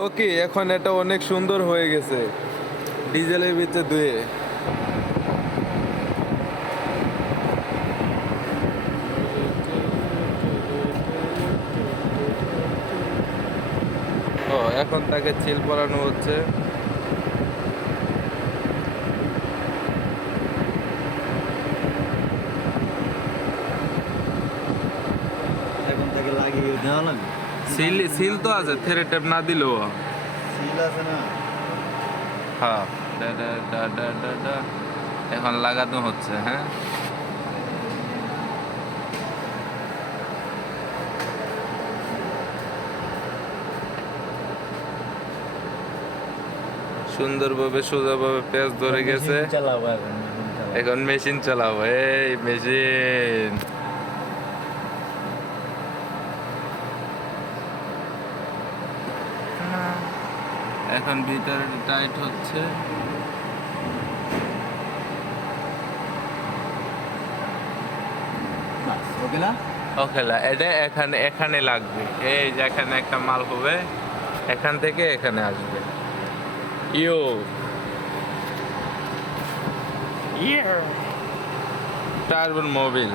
ওকে, এখন এটা অনেক সুন্দর হয়ে গেছে ডিজেলের ভিতরে ধুয়ে। ও, এখন তাকে চিল পরানো হচ্ছে। এখন থেকে লাগিয়ে দেওয়া লাগবে। সিল সিল তো আছে, থেরে টেপ না দিলেও। সিল আছে না? হ্যাঁ, ডা ডা ডা ডা ডা ডা। এখন লাগানো হচ্ছে। হ্যাঁ, সুন্দরভাবে সোজাভাবে পেঁচ ধরে গেছে। মেশিন চালাবো এখন, মেশিন চালাবো। এখন মেশিন চালাবো। এই মেশিন। এখন ভিতরে টাইট হচ্ছে। বাস, ওকে না? ওকে, এটা এখানে এখানে লাগবে। এই যে এখানে একটা মাল হবে, এখান থেকে এখানে আসবে। ইয়ো টার্বো মোবিল।